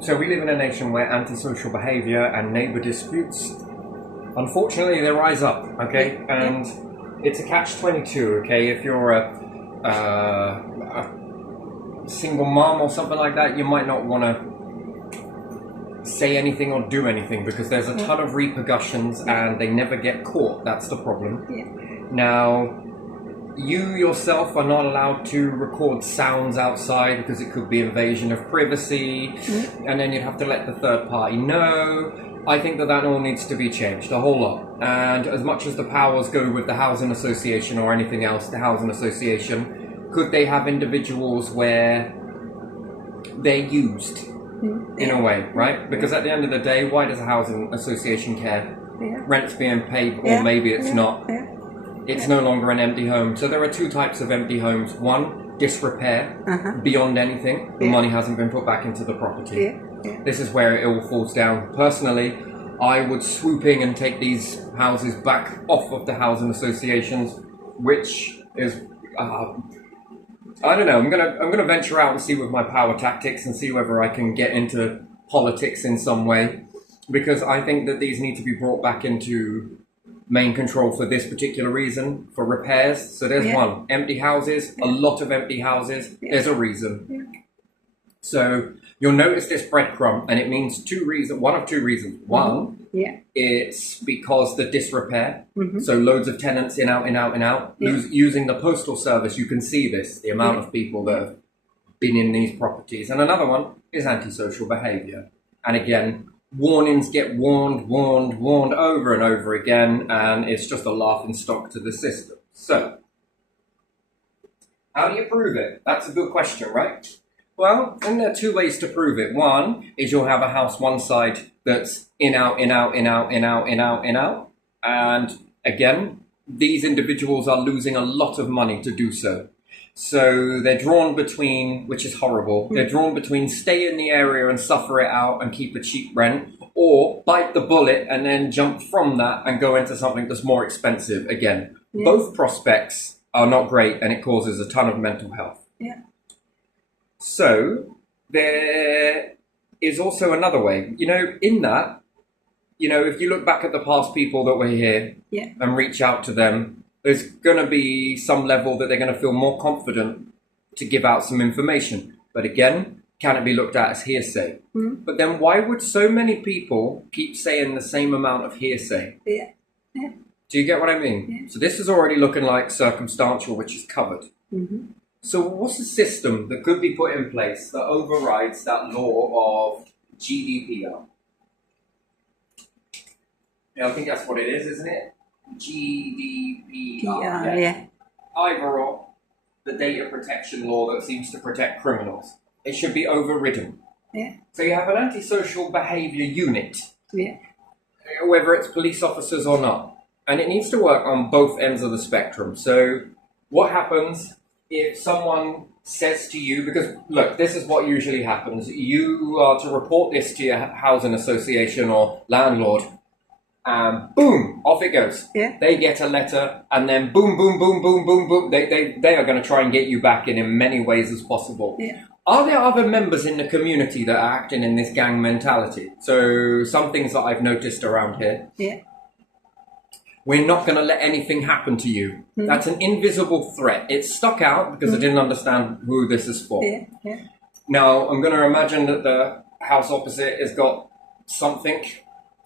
So we live in a nation where antisocial behaviour and neighbour disputes, unfortunately, they rise up, okay? And it's a catch-22, okay? If you're a single mom or something like that, you might not want to say anything or do anything because there's a ton of repercussions and they never get caught. That's the problem. Now, you yourself are not allowed to record sounds outside because it could be invasion of privacy, and then you'd have to let the third party know. I think that all needs to be changed, a whole lot. And as much as the powers go with the housing association or anything else, the housing association, could they have individuals where they're used in a way, right? Because at the end of the day, why does a housing association care? Rent's being paid, or maybe it's not. It's no longer an empty home. So there are two types of empty homes. One, disrepair, beyond anything. The money hasn't been put back into the property. This is where it all falls down. Personally, I would swoop in and take these houses back off of the housing associations, which is, I don't know. I'm gonna venture out and see with my power tactics and see whether I can get into politics in some way, because I think that these need to be brought back into main control for this particular reason, for repairs. So there's one, empty houses, a lot of empty houses. There's a reason. So you'll notice this breadcrumb, and it means one of two reasons. One, it's because the disrepair. So loads of tenants in, out, in, out, in, out. Using the postal service, you can see this, the amount of people that have been in these properties. And another one is antisocial behaviour. And again, warnings get warned over and over again, and it's just a laughing stock to the system. So, how do you prove it? That's a good question, right? Well, and there are two ways to prove it. One is you'll have a house one side that's in, out, in, out, in, out, in, out, in, out, in, out. And again, these individuals are losing a lot of money to do so. So they're drawn between, which is horrible, they're drawn between stay in the area and suffer it out and keep a cheap rent, or bite the bullet and then jump from that and go into something that's more expensive again. Both prospects are not great, and it causes a ton of mental health. So there is also another way, in that, if you look back at the past people that were here and reach out to them, there's going to be some level that they're going to feel more confident to give out some information. But again, can it be looked at as hearsay? But then why would so many people keep saying the same amount of hearsay? Do you get what I mean? So this is already looking like circumstantial, which is covered. So what's the system that could be put in place that overrides that law of GDPR? I think that's what it is, isn't it? GDPR. Either or, the data protection law that seems to protect criminals. It should be overridden. So you have an antisocial behaviour unit, whether it's police officers or not. And it needs to work on both ends of the spectrum. So what happens if someone says to you, because look, this is what usually happens. You are to report this to your housing association or landlord, and boom, off it goes. They get a letter, and then boom, boom, boom, boom, boom, boom. They are going to try and get you back in many ways as possible. Are there other members in the community that are acting in this gang mentality? So some things that I've noticed around here. We're not going to let anything happen to you. That's an invisible threat. It's stuck out because I didn't understand who this is for. Now, I'm going to imagine that the house opposite has got something,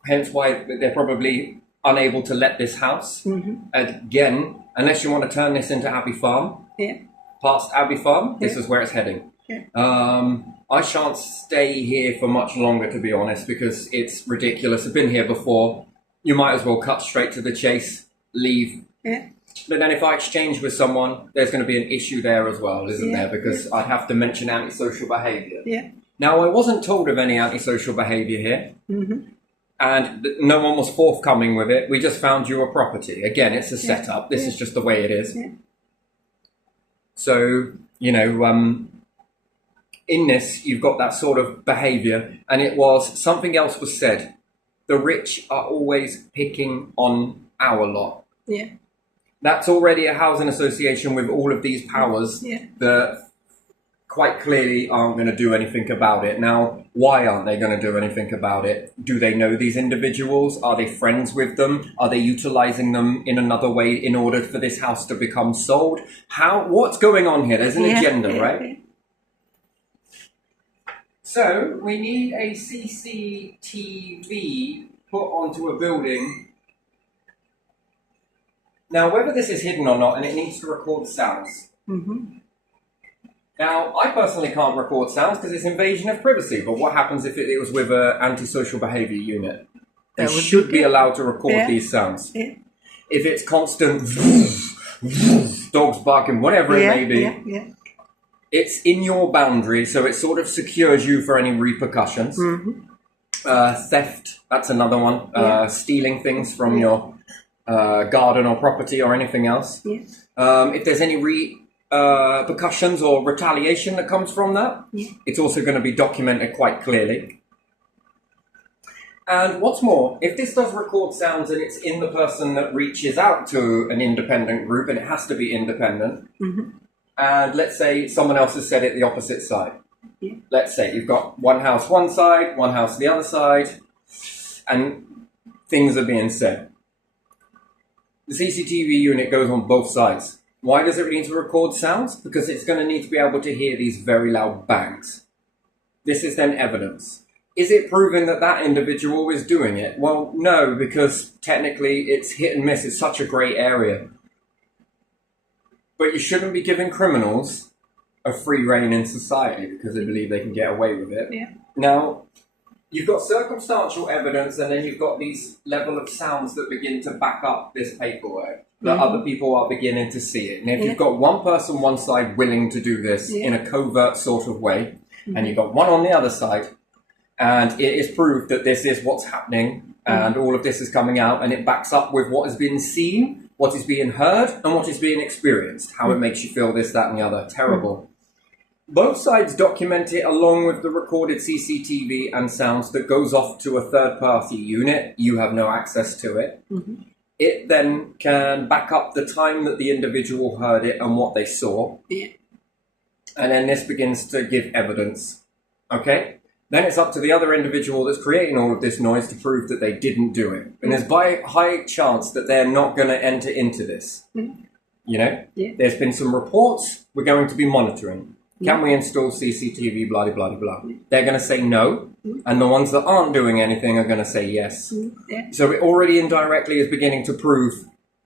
hence why they're probably unable to let this house. Again, unless you want to turn this into Abbey Farm, past Abbey Farm, this is where it's heading. I shan't stay here for much longer, to be honest, because it's ridiculous. I've been here before. You might as well cut straight to the chase, leave. But then if I exchange with someone, there's going to be an issue there as well, isn't there? Because I'd have to mention antisocial behaviour. Now, I wasn't told of any antisocial behaviour here. And no one was forthcoming with it. We just found you a property. Again, it's a setup. This is just the way it is. So, in this, you've got that sort of behaviour. And it was, something else was said. The rich are always picking on our lot. That's already a housing association with all of these powers that quite clearly aren't going to do anything about it. Now, why aren't they going to do anything about it? Do they know these individuals? Are they friends with them? Are they utilizing them in another way in order for this house to become sold? What's going on here? There's an agenda, right? So we need a CCTV put onto a building. Now, whether this is hidden or not, and it needs to record sounds. Now, I personally can't record sounds because it's invasion of privacy, but what happens if it was with an antisocial behaviour unit? They should be allowed to record these sounds. If it's constant dogs barking, whatever it may be, it's in your boundary, so it sort of secures you for any repercussions. Theft, that's another one. Stealing things from your garden or property or anything else. If there's any repercussions or retaliation that comes from that, it's also going to be documented quite clearly. And what's more, if this does record sounds and it's in the person that reaches out to an independent group, and it has to be independent, and let's say someone else has said it the opposite side. Let's say you've got one house one side, one house the other side, and things are being said. The CCTV unit goes on both sides. Why does it need to record sounds? Because it's going to need to be able to hear these very loud bangs. This is then evidence. Is it proven that that individual is doing it? Well, no, because technically it's hit and miss. It's such a grey area. But you shouldn't be giving criminals a free rein in society because they believe they can get away with it. Now, you've got circumstantial evidence, and then you've got these level of sounds that begin to back up this paperwork, that other people are beginning to see it. And if you've got one person one side willing to do this in a covert sort of way, and you've got one on the other side, and it is proved that this is what's happening, and all of this is coming out, and it backs up with what has been seen, what is being heard, and what is being experienced, how it makes you feel this, that, and the other. Terrible. Both sides document it along with the recorded CCTV and sounds that goes off to a third-party unit. You have no access to it. It then can back up the time that the individual heard it and what they saw. And then this begins to give evidence. Okay? Then it's up to the other individual that's creating all of this noise to prove that they didn't do it. And there's by high chance that they're not going to enter into this. You know? There's been some reports we're going to be monitoring. Can we install CCTV, blah, blah, blah, blah. They're going to say no, and the ones that aren't doing anything are going to say yes. So it already indirectly is beginning to prove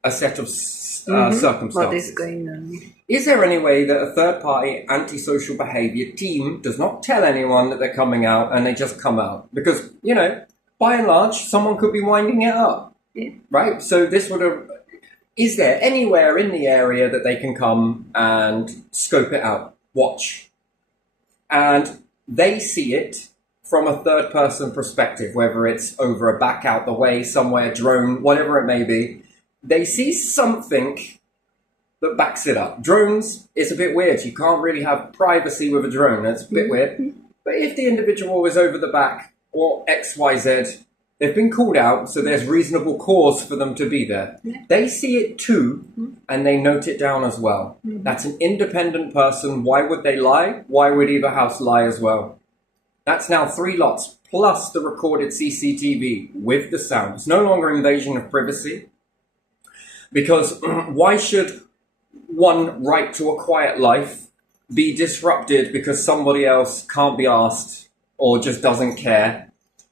a set of circumstances. What is going on? Is there any way that a third-party antisocial behaviour team does not tell anyone that they're coming out and they just come out? Because, you know, by and large, someone could be winding it up, right? So this would have... Is there anywhere in the area that they can come and scope it out? Watch. And they see it from a third person perspective, whether it's over a back out the way, somewhere, drone, whatever it may be. They see something that backs it up. Drones, it's a bit weird. You can't really have privacy with a drone. That's a bit weird. But if the individual is over the back or XYZ, they've been called out, so there's reasonable cause for them to be there. They see it too, and they note it down as well. That's an independent person. Why would they lie? Why would either house lie as well? That's now 3 lots, plus the recorded CCTV with the sound. It's no longer invasion of privacy. Because why should one right to a quiet life be disrupted because somebody else can't be asked or just doesn't care?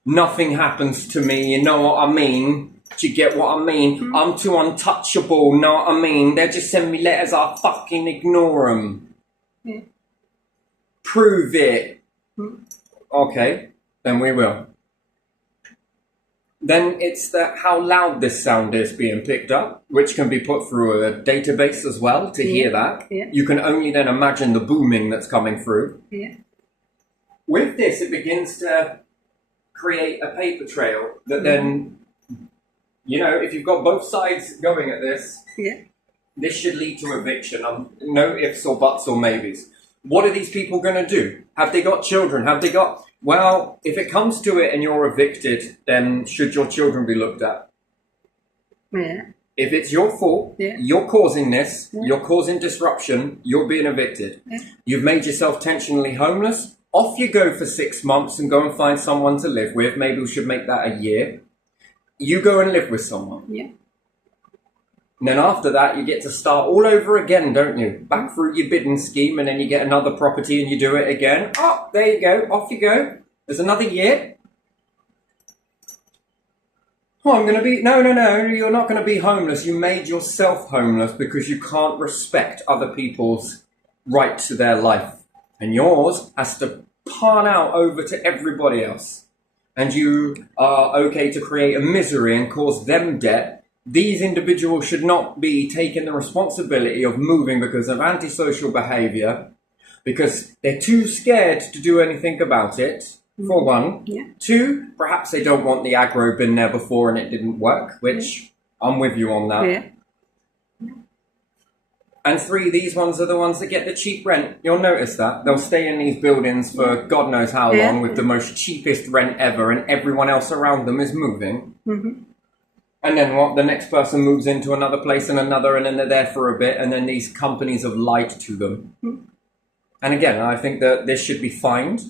Nothing happens to me, you know what I mean? Do you get what I mean? I'm too untouchable, know what I mean? They'll just send me letters, I'll fucking ignore them. Prove it. Okay, then we will. Then it's how loud this sound is being picked up, which can be put through a database as well to hear that. You can only then imagine the booming that's coming through. With this, it begins to create a paper trail that then, you know, if you've got both sides going at this, this should lead to eviction. No ifs or buts or maybes. What are these people going to do? Have they got children? Have they got... Well, if it comes to it and you're evicted, then should your children be looked at? If it's your fault, Yeah. you're causing this, Yeah. you're causing disruption, you're being evicted. Yeah. You've made yourself tensionally homeless. Off you go for 6 months and go and find someone to live with. Maybe we should make that a year. You go and live with someone. Yeah. And then after that, you get to start all over again, don't you? Back through your bidding scheme, and then you get another property and you do it again. Oh, there you go. Off you go. There's another year. Oh, I'm going to be... No, you're not going to be homeless. You made yourself homeless because you can't respect other people's right to their life. And yours has to pan out over to everybody else. And you are okay to create a misery and cause them debt. These individuals should not be taking the responsibility of moving because of antisocial behaviour, because they're too scared to do anything about it, for one. Yeah. Two, perhaps they don't want the aggro been there before and it didn't work, which I'm with you on that. Yeah. And three, these ones are the ones that get the cheap rent. You'll notice that. They'll stay in these buildings for God knows how long with the most cheapest rent ever, and everyone else around them is moving. Mm-hmm. And then what? The next person moves into another place and another, and then they're there for a bit, and then these companies have lied to them. Mm-hmm. And again, I think that this should be fined.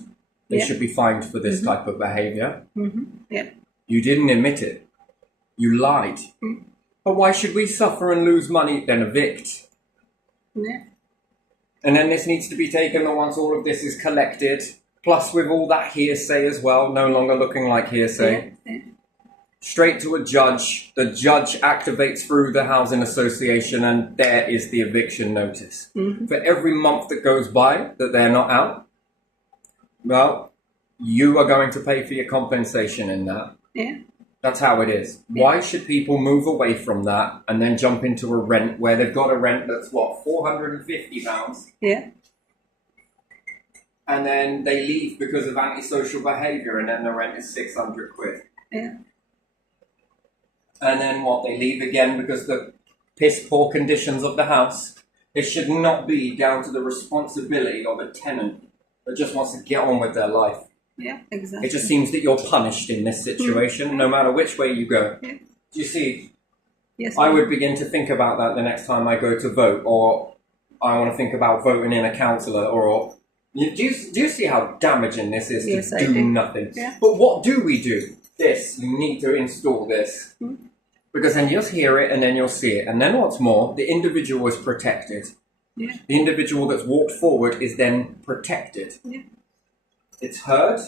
They Yeah. should be fined for this type of behaviour. Mm-hmm. Yeah. You didn't admit it. You lied. Mm. But why should we suffer and lose money, then evict? Yeah. And then this needs to be taken once all of this is collected, plus with all that hearsay as well, no longer looking like hearsay. Yeah. Straight to a judge. The judge activates through the housing association, and there is the eviction notice. Mm-hmm. For every month that goes by that they're not out, well, you are going to pay for your compensation in that. Yeah. That's how it is. Why should people move away from that and then jump into a rent where they've got a rent that's what, £450? Yeah. And then they leave because of antisocial behaviour, and then the rent is £600. Yeah. And then what? They leave again because the piss poor conditions of the house. It should not be down to the responsibility of a tenant that just wants to get on with their life. Yeah. Exactly. It just seems that you're punished in this situation, no matter which way you go. Yeah. Do you see? Yes. I would begin to think about that the next time I go to vote, or I want to think about voting in a councillor, or... Do you see how damaging this is Yes, to I do do. nothing? Yeah. But what do we do? This. You need to install this. Because then you'll hear it and then you'll see it. And then what's more, the individual is protected. Yeah. The individual that's walked forward is then protected. Yeah. It's heard,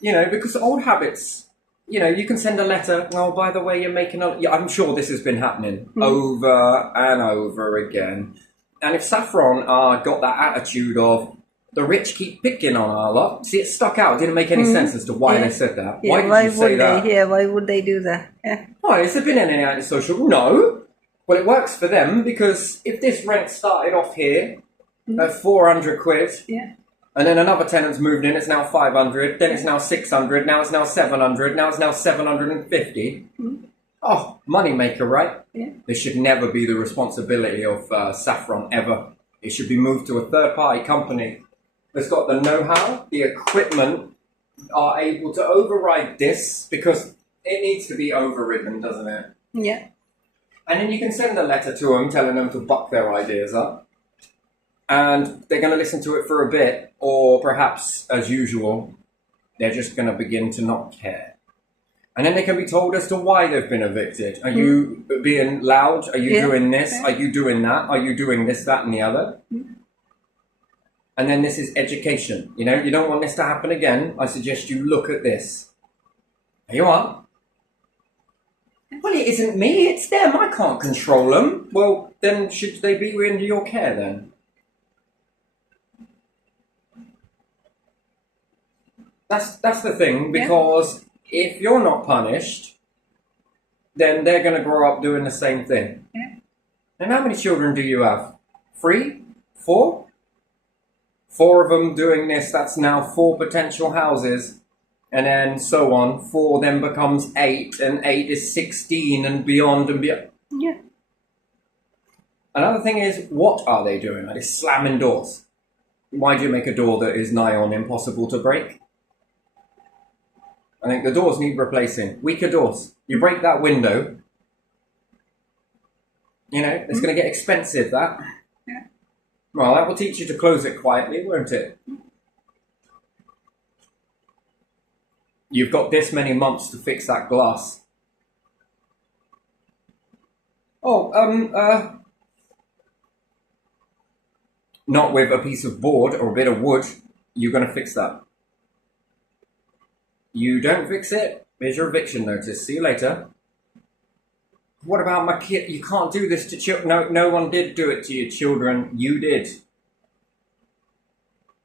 because old habits, you can send a letter, oh, by the way, you're making a... Yeah, I'm sure this has been happening over and over again. And if Saffron got that attitude of, the rich keep picking on our lot, see, it stuck out. It didn't make any sense as to why they said that. Yeah. Why did you say would that? they? Yeah. Why would they do that? Yeah. Why, has there been any antisocial? No. Well, it works for them, because if this rent started off here at £400, Yeah. and then another tenant's moved in, it's now 500, then it's now 600, now it's now 700, now it's now 750. Oh, money maker, right? Yeah. This should never be the responsibility of Saffron, ever. It should be moved to a third-party company that's got the know-how, the equipment, are able to override this, because it needs to be overridden, doesn't it? Yeah. And then you can send a letter to them telling them to buck their ideas up. And they're going to listen to it for a bit, or perhaps, as usual, they're just going to begin to not care. And then they can be told as to why they've been evicted. Are you being loud? Are you doing this? Are you doing that? Are you doing this, that, and the other? And then this is education. You don't want this to happen again. I suggest you look at this. Here you are. Well, it isn't me, it's them. I can't control them. Well, then should they be under your care then? That's the thing, because if you're not punished, then they're going to grow up doing the same thing. Yeah. And how many children do you have? 3? 4? 4 of them doing this, that's now 4 potential houses. And then so on. 4 then becomes 8, and 8 is 16 and beyond and beyond. Yeah. Another thing is, what are they doing? Are they slamming doors? Why do you make a door that is nigh on impossible to break? I think the doors need replacing. Weaker doors. You break that window, You know, it's going to get expensive, that. Yeah. Well, that will teach you to close it quietly, won't it? You've got this many months to fix that glass. Oh, not with a piece of board or a bit of wood. You're going to fix that. You don't fix it, here's your eviction notice. See you later. What about my kid? You can't do this to children. No, no one did do it to your children. You did.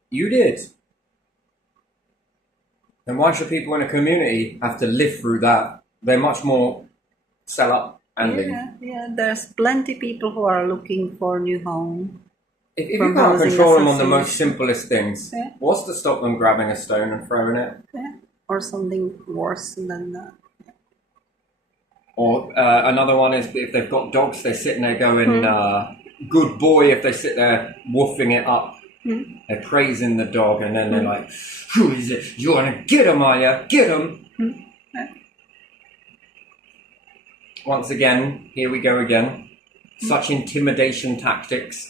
You did. And why should people in a community have to live through that? They're much more sell up and leave. Yeah. There's plenty people who are looking for new home. If you From can't housing control them on the most association. simplest things, Yeah. what's to stop them grabbing a stone and throwing it? Yeah. Or something worse than that. Or another one is if they've got dogs, they're sitting there going, good boy, if they sit there woofing it up. They're praising the dog, and then they're like, who is it? You want to get him, are you? Get him! Once again, here we go again. Such intimidation tactics.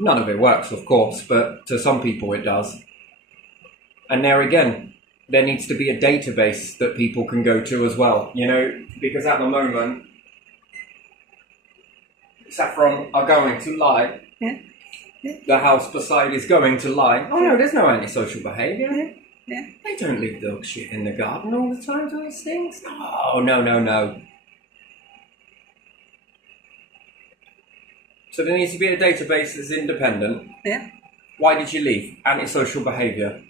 None of it works, of course, but to some people it does. And there again, there needs to be a database that people can go to as well, you know, because at the moment, Saffron are going to lie. Yeah. The house beside is going to lie. Oh no, there's no antisocial behaviour. Yeah. They don't leave dog shit in the garden all the time, those things. Oh, no. So there needs to be a database that's independent. Yeah. Why did you leave? Antisocial behaviour.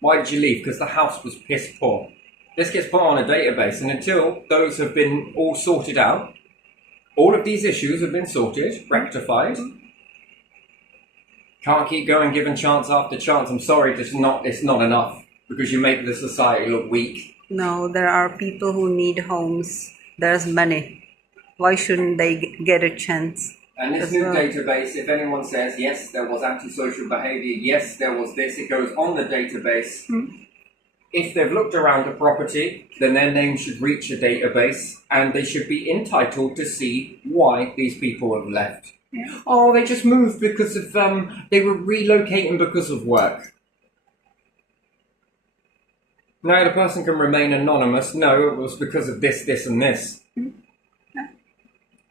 Why did you leave? Because the house was piss poor. This gets put on a database, and until those have been all sorted out, all of these issues have been sorted, rectified. Can't keep going giving chance after chance. I'm sorry, it's not enough, because you make the society look weak. No, there are people who need homes. There's many. Why shouldn't they get a chance? And this as new well? database, if anyone says, yes, there was antisocial behaviour, yes, there was this, it goes on the database. If they've looked around the property, then their name should reach a database, and they should be entitled to see why these people have left. Yeah. Oh, they just moved because of, they were relocating because of work. No, the person can remain anonymous. No, it was because of this, this, and this.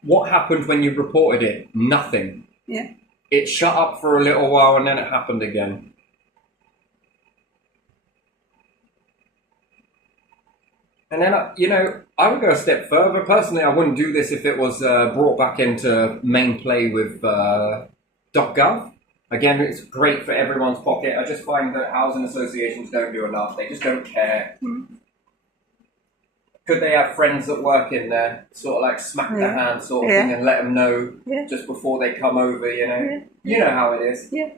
What happened when you reported it? Nothing. Yeah. It shut up for a little while and then it happened again. And then, I would go a step further. Personally, I wouldn't do this if it was brought back into main play with .gov. Again, it's great for everyone's pocket. I just find that housing associations don't do enough. They just don't care. Could they have friends that work in there, sort of like smack the hand sort of thing, and let them know just before they come over, you know? Yeah. You know how it is. Yeah.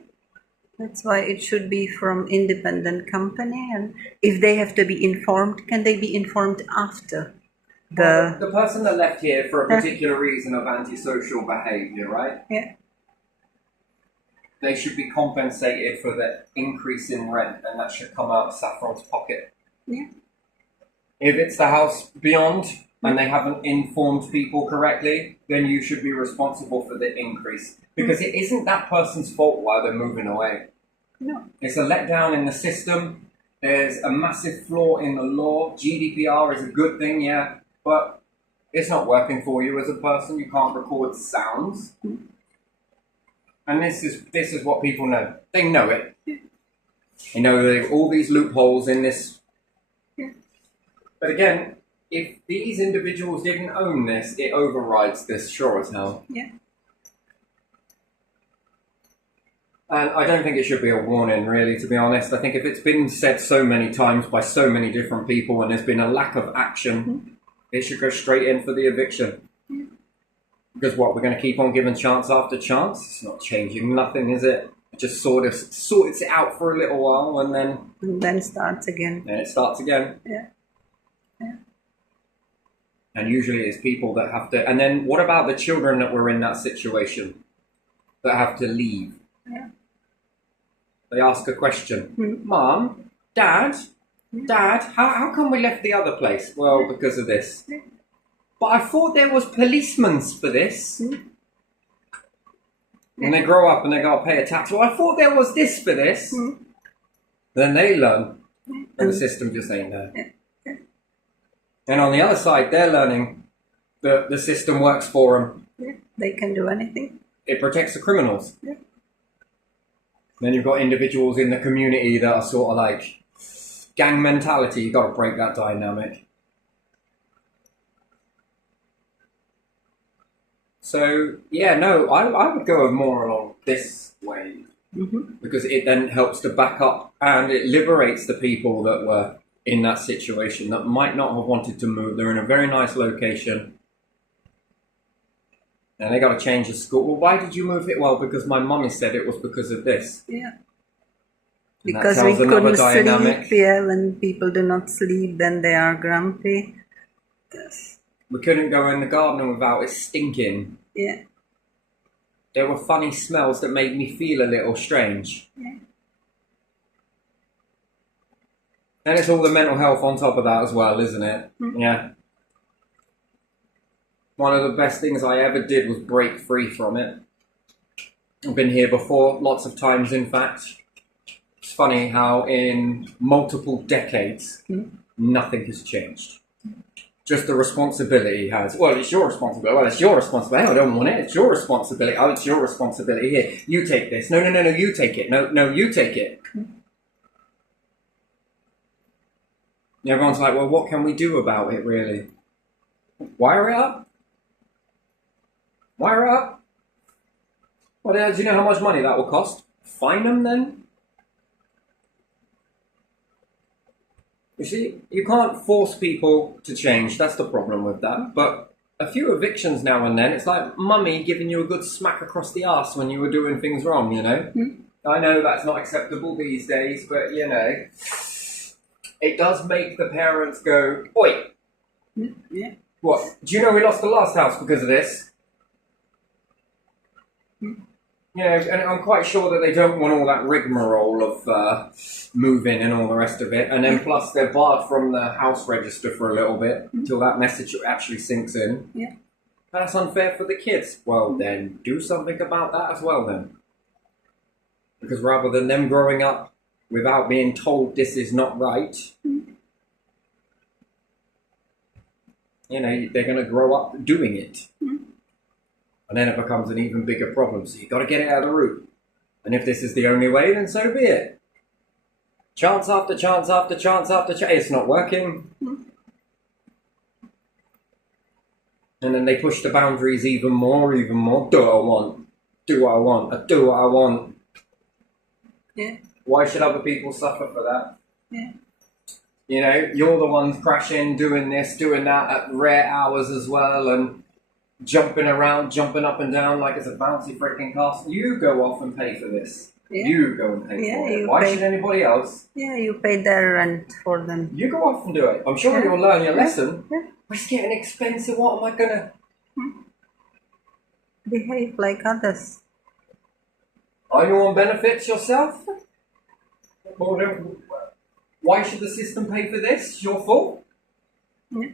That's why it should be from independent company, and if they have to be informed, can they be informed after The person that left here for a particular reason of antisocial behaviour, right? Yeah. They should be compensated for the increase in rent, and that should come out of Saffron's pocket. Yeah. If it's the house beyond and they haven't informed people correctly, then you should be responsible for the increase. Because it isn't that person's fault why they're moving away. No. It's a letdown in the system. There's a massive flaw in the law. GDPR is a good thing, yeah, but it's not working for you as a person. You can't record sounds. And this is what people know. They know it. They know there are all these loopholes in this. But again, if these individuals didn't own this, it overrides this, sure as hell. Yeah. And I don't think it should be a warning, really, to be honest. I think if it's been said so many times by so many different people and there's been a lack of action, it should go straight in for the eviction. Because what, we're going to keep on giving chance after chance? It's not changing nothing, is it? It just sort of sorts it out for a little while and then starts again. Then it starts again. Yeah. And usually it's people that have to... And then what about the children that were in that situation? That have to leave? Yeah. They ask a question. Mom, Dad, how come we left the other place? Well, because of this. but I thought there was policemen for this. Mm. When they grow up and they got to pay a tax. Well, I thought there was this for this. Mm. Then they learn. And the And- system just ain't there. Yeah. And on the other side, they're learning that the system works for them. Yeah, they can do anything. It protects the criminals. Yeah. Then you've got individuals in the community that are sort of like gang mentality. You've got to break that dynamic. So, yeah, no, I would go more along this way. Mm-hmm. Because it then helps to back up and it liberates the people that were in that situation that might not have wanted to move. They're in a very nice location and they got to change the school. Well, why did you move it? Well, because my mummy said it was because of this. Yeah. And that Because we tells another couldn't dynamic. sleep. Yeah, when people do not sleep, then they are grumpy. Yes. We couldn't go in the garden without it stinking. Yeah. There were funny smells that made me feel a little strange. Yeah. And it's all the mental health on top of that as well, isn't it? Mm. Yeah. One of the best things I ever did was break free from it. I've been here before, lots of times in fact. It's funny how in multiple decades, nothing has changed. Just the responsibility has, well, it's your responsibility. Well, it's your responsibility. I don't want it. It's your responsibility. Oh, it's your responsibility. Here, you take this. No, you take it. No, you take it. And everyone's like, well, what can we do about it, really? Wire it up? Wire it up? Well, do you know how much money that will cost? Fine them, then? You see, you can't force people to change. That's the problem with that. But a few evictions now and then, it's like mummy giving you a good smack across the arse when you were doing things wrong, you know? I know that's not acceptable these days, but, you know, it does make the parents go, oi! Yeah. What? Do you know we lost the last house because of this? You know, and I'm quite sure that they don't want all that rigmarole of moving and all the rest of it. And then plus they're barred from the house register for a little bit until that message actually sinks in. Yeah. That's unfair for the kids. Well, then do something about that as well then. Because rather than them growing up without being told this is not right, you know, they're going to grow up doing it. And then it becomes an even bigger problem. So you've got to get it out of the root. And if this is the only way, then so be it. Chance after chance after chance after chance. It's not working. And then they push the boundaries even more. Do what I want. Do what I want. I do what I want. Yeah. Why should other people suffer for that? Yeah. You know, you're the ones crashing, doing this, doing that at rare hours as well, and jumping around, jumping up and down like it's a bouncy freaking castle. You go off and pay for this. Yeah. You go and pay Yeah, for it. you Why pay. should anybody else? Yeah, you pay their rent for them. You go off and do it. I'm sure Yeah. you'll learn your lesson. Yeah. It's getting expensive. What am I gonna? Behave like others. Are you on benefits yourself? Well, then, why should the system pay for this? It's your fault. Yeah.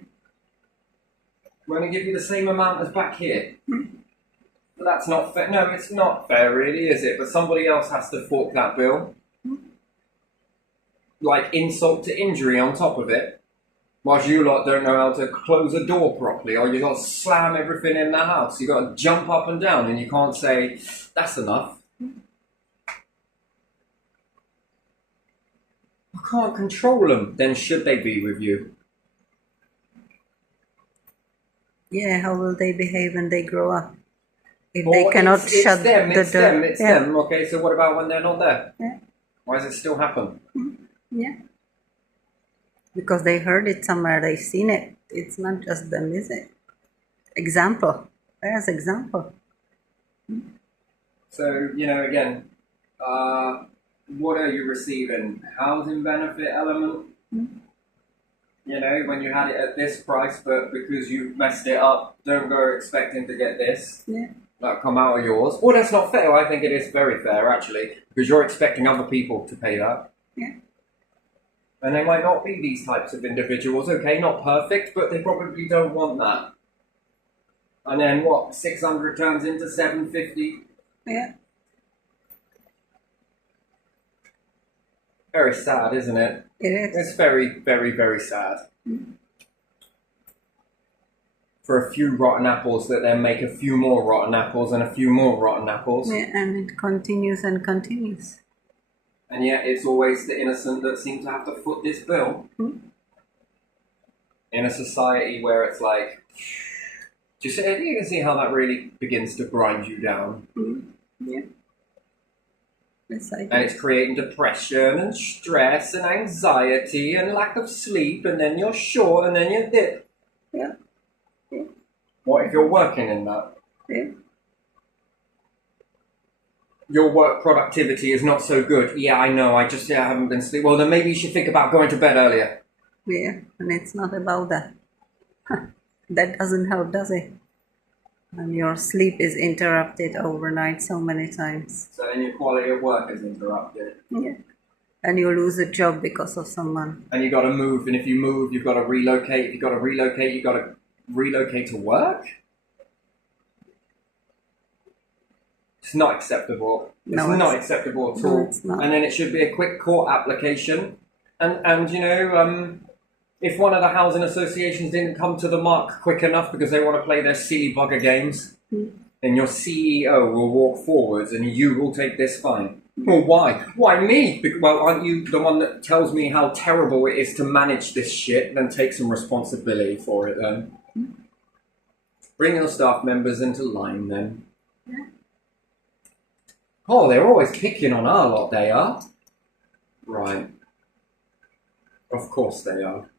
We're going to give you the same amount as back here. But that's not fair. No, it's not fair, really, is it? But somebody else has to fork that bill. Like insult to injury on top of it. Whilst you lot don't know how to close a door properly, or you got to slam everything in the house. You got to jump up and down, and you can't say, that's enough. I can't control them. Then should they be with you? Yeah, how will they behave when they grow up? If Or they cannot it's shut them, the it's door. them, it's Yeah. them. Okay, so what about when they're not there? Yeah. Why does it still happen? Yeah. Because they heard it somewhere, they've seen it. It's not just them, is it? Example. There's example. So, you know, again, what are you receiving? Housing benefit element? You know, when you had it at this price, but because you messed it up, don't go expecting to get this. Yeah. That'll come out of yours. Well, that's not fair. I think it is very fair, actually, because you're expecting other people to pay that. Yeah. And they might not be these types of individuals. Okay, not perfect, but they probably don't want that. And then what? 600 turns into 750. Yeah. Very sad, isn't it? It is. It's very, very, very sad. For a few rotten apples that then make a few more rotten apples and a few more rotten apples. Yeah, and it continues and continues. And yet it's always the innocent that seem to have to foot this bill. In a society where it's like, you can see how that really begins to grind you down. Yeah. Yes, I do. And it's creating depression and stress and anxiety and lack of sleep, and then you're short and then you're dead. Yeah. Yeah. What if you're working in that? Yeah. Your work productivity is not so good. Yeah, I know, I haven't been sleeping. Well, then maybe you should think about going to bed earlier. Yeah, and it's not about that. That doesn't help, does it? And your sleep is interrupted overnight so many times. So then your quality of work is interrupted. Yeah. And you lose a job because of someone. And you've got to move, and if you move, you've got to relocate. If you've got to relocate, you've got to relocate to work? It's not acceptable. It's not acceptable at all. No, it's not. And then it should be a quick court application. And you know, if one of the housing associations didn't come to the mark quick enough because they want to play their silly bugger games, then your CEO will walk forwards and you will take this fine. Well, why? Why me? Well, aren't you the one that tells me how terrible it is to manage this shit? Then take some responsibility for it then. Bring your staff members into line then. Yeah. Oh, they're always picking on our lot, they are. Right. Of course they are.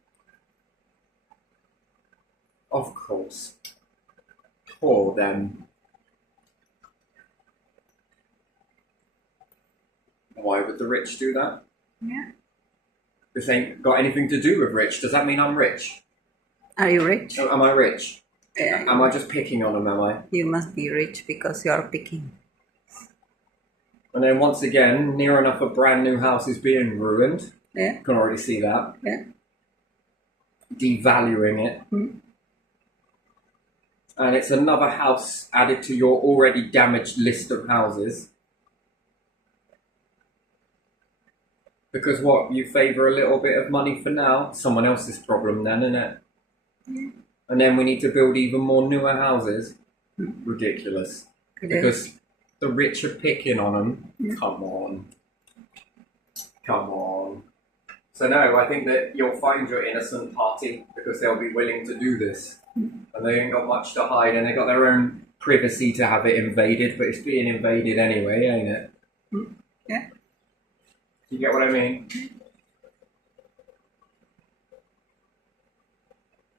Of course. Poor them. Why would the rich do that? Yeah. This ain't got anything to do with rich. Does that mean I'm rich? Are you rich? Oh, am I rich? Yeah. Am I just picking on them, am I? You must be rich because you're picking. And then once again, near enough a brand new house is being ruined. Yeah. You can already see that. Yeah. Devaluing it. Mm. And it's another house added to your already damaged list of houses. Because what? You favour a little bit of money for now? Someone else's problem then, isn't it? Yeah. And then we need to build even more newer houses? Ridiculous. It Because is. the rich are picking on them. Yeah. Come on. Come on. So no, I think that you'll find your innocent party because they'll be willing to do this. And they ain't got much to hide and they got their own privacy to have it invaded, but it's being invaded anyway, ain't it? Yeah. You get what I mean?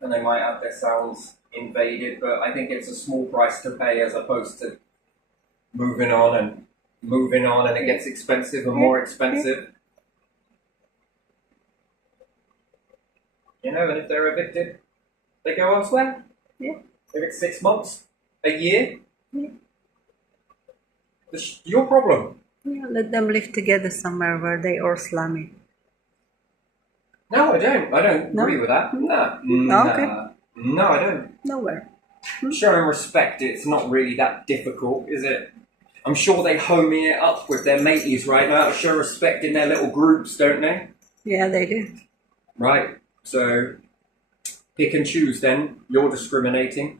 And they might have their sounds invaded, but I think it's a small price to pay as opposed to moving on and it gets expensive and more expensive. You know, and if they're evicted, they go elsewhere. Yeah. If it's 6 months, a year, Yeah. it's your problem. Yeah, let them live together somewhere where they are slummy. No, I don't. I don't No? agree with that. No. No, okay. No, I don't. Nowhere. Showing respect, it's not really that difficult, is it? I'm sure they homie it up with their mateys right now to show respect in their little groups, don't they? Yeah, they do. Right. So, pick and choose then. You're discriminating.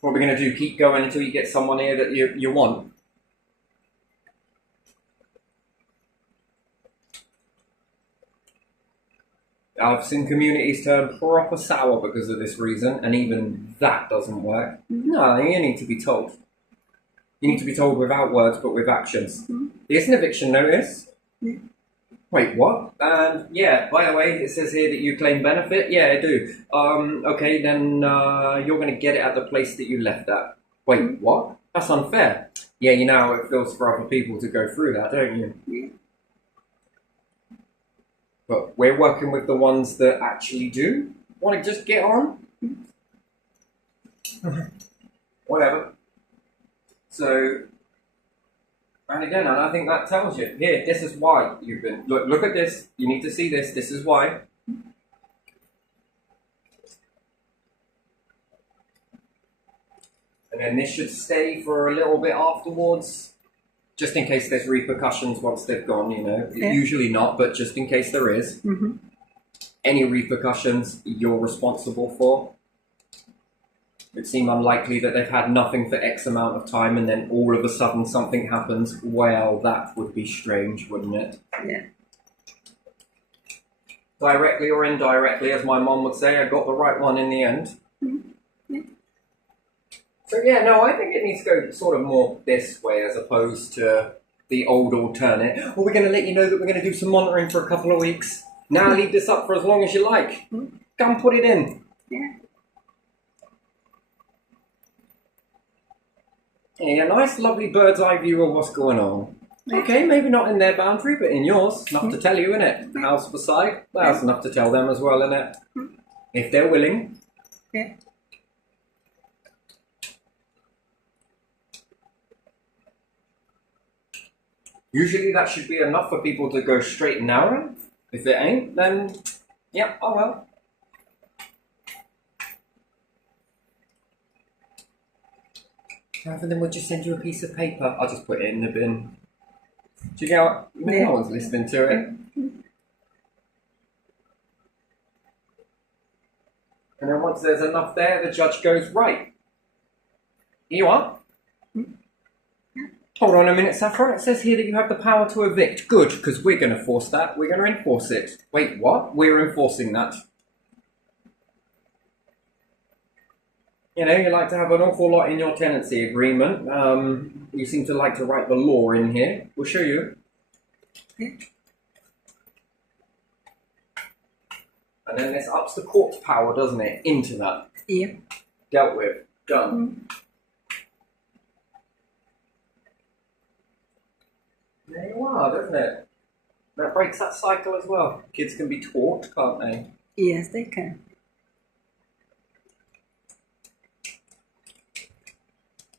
What are we going to do? Keep going until you get someone here that you want? I've seen communities turn proper sour because of this reason, and even that doesn't work. No, you need to be told. You need to be told without words, but with actions. It's an eviction notice. Yeah. Wait, what? And yeah, by the way, it says here that you claim benefit. Yeah, I do. Okay, then you're going to get it at the place that you left at. Wait, what? That's unfair. Yeah, you know how it feels for other people to go through that, don't you? Yeah. But we're working with the ones that actually do want to just get on. Whatever. So, and again, and I think that tells you, here, this is why you've been, look at this, you need to see this is why. and then this should stay for a little bit afterwards, just in case there's repercussions once they've gone, you know. Yeah. Usually not, but just in case there is. Mm-hmm. Any repercussions you're responsible for. It seemed unlikely that they've had nothing for X amount of time and then all of a sudden something happens. Well, that would be strange, wouldn't it? Yeah. Directly or indirectly, as my mom would say, I got the right one in the end. Yeah. So yeah, no, I think it needs to go sort of more this way as opposed to the old alternate. Well, we're going to let you know that we're going to do some monitoring for a couple of weeks. Now leave this up for as long as you like. Come put it in. Yeah. Yeah, nice lovely bird's eye view of what's going on. Okay, maybe not in their boundary, but in yours. Enough to tell you, innit? The house beside, that's enough to tell them as well, innit? If they're willing. Yeah. Usually that should be enough for people to go straight and narrow. If it ain't, then, yeah, oh well. Rather than we'll just send you a piece of paper, I'll just put it in the bin. Do you get what? Yeah. No one's listening to it. And then once there's enough there, the judge goes, right. Here you are. Hold on a minute, Saffron. It says here that you have the power to evict. Good, because we're going to force that. We're going to enforce it. Wait, what? We're enforcing that. You know, you like to have an awful lot in your tenancy agreement. You seem to like to write the law in here. We'll show you. Yeah. And then this ups the court's power, doesn't it? Into that. Yeah. Dealt with. Done. There you are, doesn't it? That breaks that cycle as well. Kids can be taught, can't they? Yes, they can.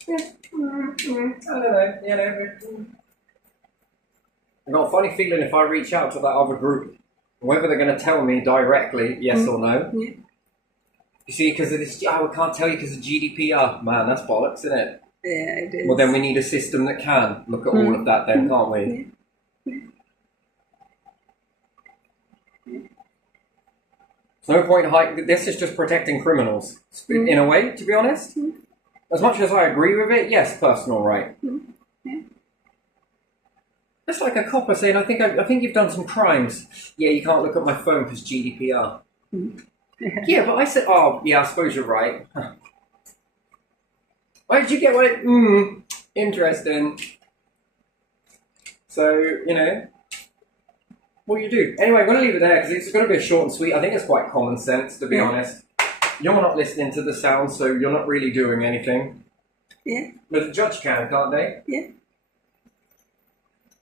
Yeah. I don't know. You know. I've got a funny feeling if I reach out to that other group, whether they're going to tell me directly, yes or no. Yeah. You see, because of this, I can't tell you because of GDPR. Man, that's bollocks, isn't it? Yeah, it is. Well, then we need a system that can look at all of that then, can't we? Yeah. There's no point hiding. This is just protecting criminals, in a way, to be honest. As much as I agree with it, yes, personal right. Yeah. It's like a copper saying, I think you've done some crimes. Yeah, you can't look at my phone because GDPR. Yeah, but I said, oh, yeah, I suppose you're right. Why did you get what? Interesting. So, you know, what do you do? Anyway, I'm going to leave it there because it's going to be a short and sweet. I think it's quite common sense, to be honest. You're not listening to the sound, so you're not really doing anything. Yeah. But the judge can, can't they? Yeah.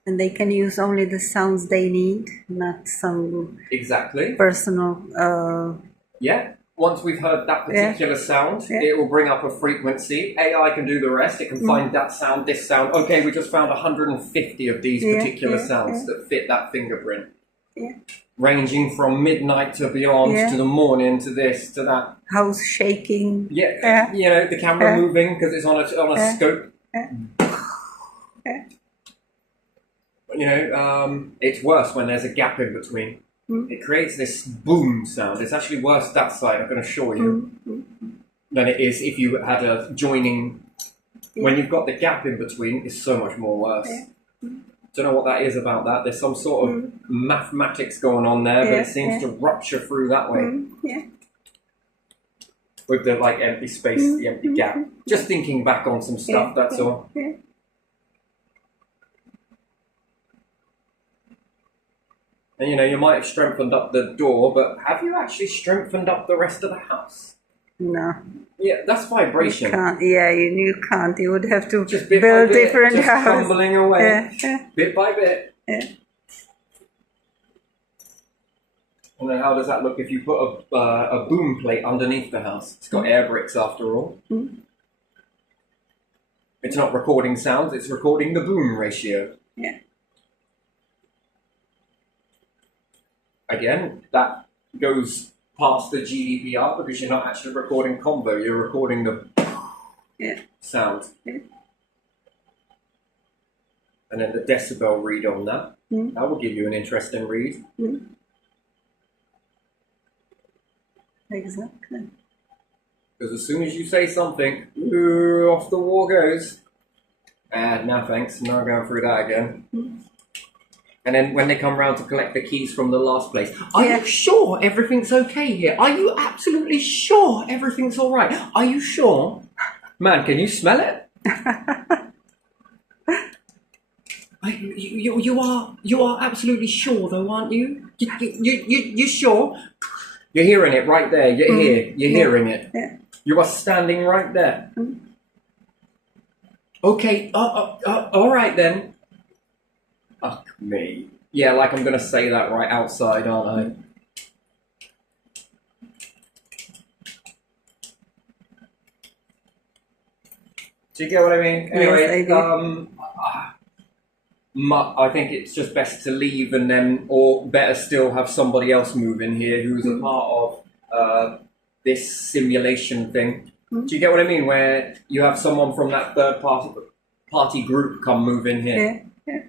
And they can use only the sounds they need, not some Exactly. personal. Yeah. Once we've heard that particular sound, it will bring up a frequency. AI can do the rest. It can find that sound, this sound. Okay, we just found 150 of these particular sounds that fit that fingerprint. Yeah. Ranging from midnight to beyond, to the morning, to this, to that. House shaking. Yeah. You know, the camera moving because it's on a scope. You know, it's worse when there's a gap in between. It creates this boom sound. It's actually worse that side, I'm going to show you, than it is if you had a joining. When you've got the gap in between, it's so much more worse. Don't know what that is about that. There's some sort of mathematics going on there, but it seems to rupture through that way. With the like empty space, the empty gap. Just thinking back on some stuff, that's all. And you know, you might have strengthened up the door, but have you actually strengthened up the rest of the house? No. Yeah, that's vibration. You can't. Yeah, you can't. You would have to Just bit build by bit, different just houses. crumbling away, Yeah. bit by bit. Yeah. And then how does that look if you put a boom plate underneath the house? It's got air bricks after all. It's not recording sounds, it's recording the boom ratio. Yeah. Again, that goes past the GDPR because you're not actually recording convo, you're recording the... Yeah. sound. Yeah. And then the decibel read on that. That will give you an interesting read. Exactly. Because as soon as you say something, off the wall goes. No thanks, I'm not going through that again. And then when they come round to collect the keys from the last place, are you sure everything's okay here? Are you absolutely sure everything's all right? Are you sure? Man, can you smell it? You are absolutely sure though, aren't you? You sure? You're hearing it right there. You're here. You're hearing it. Yeah. You are standing right there. Okay. All right then. Fuck me. Yeah, like I'm gonna say that right outside, aren't I? Do you get what I mean? Anyway, Yes, I do. I think it's just best to leave and then, or better still, have somebody else move in here who's a part of this simulation thing. Do you get what I mean? Where you have someone from that third party group come move in here. Yeah. Yeah.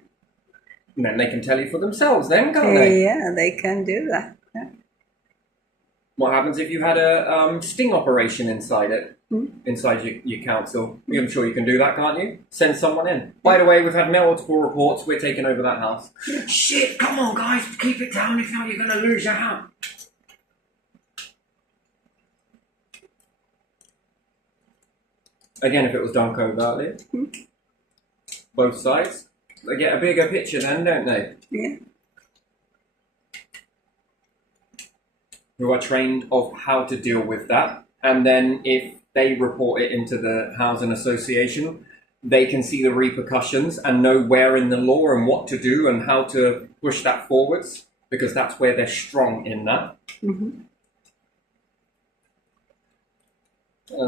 And then they can tell you for themselves then, can't they? Yeah, they can do that. Yeah. What happens if you had a sting operation inside it? Inside your council? I'm sure you can do that, can't you? Send someone in. By the way, we've had multiple reports. We're taking over that house. Shit, come on, guys. Keep it down. If not, you're going to lose your house. Again, if it was done covertly. Both sides. They get a bigger picture then, don't they? Yeah. Who are trained of how to deal with that. And then if they report it into the housing association, they can see the repercussions and know where in the law and what to do and how to push that forwards, because that's where they're strong in that. And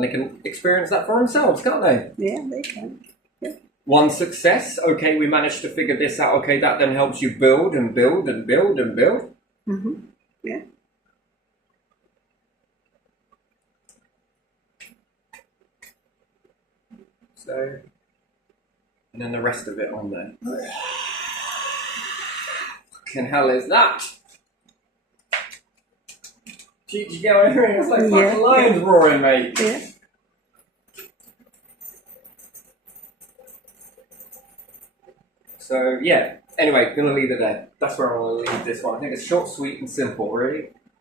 they can experience that for themselves, can't they? Yeah, they can. Yeah. One success, okay, we managed to figure this out, okay, that then helps you build and build and build and build. Yeah. So, and then the rest of it on there. Fucking hell is that? Do you get what I mean? It's like fucking lions roaring, mate. Yeah. So, yeah. Anyway, gonna leave it there. That's where I'm gonna leave this one. I think it's short, sweet, and simple, really.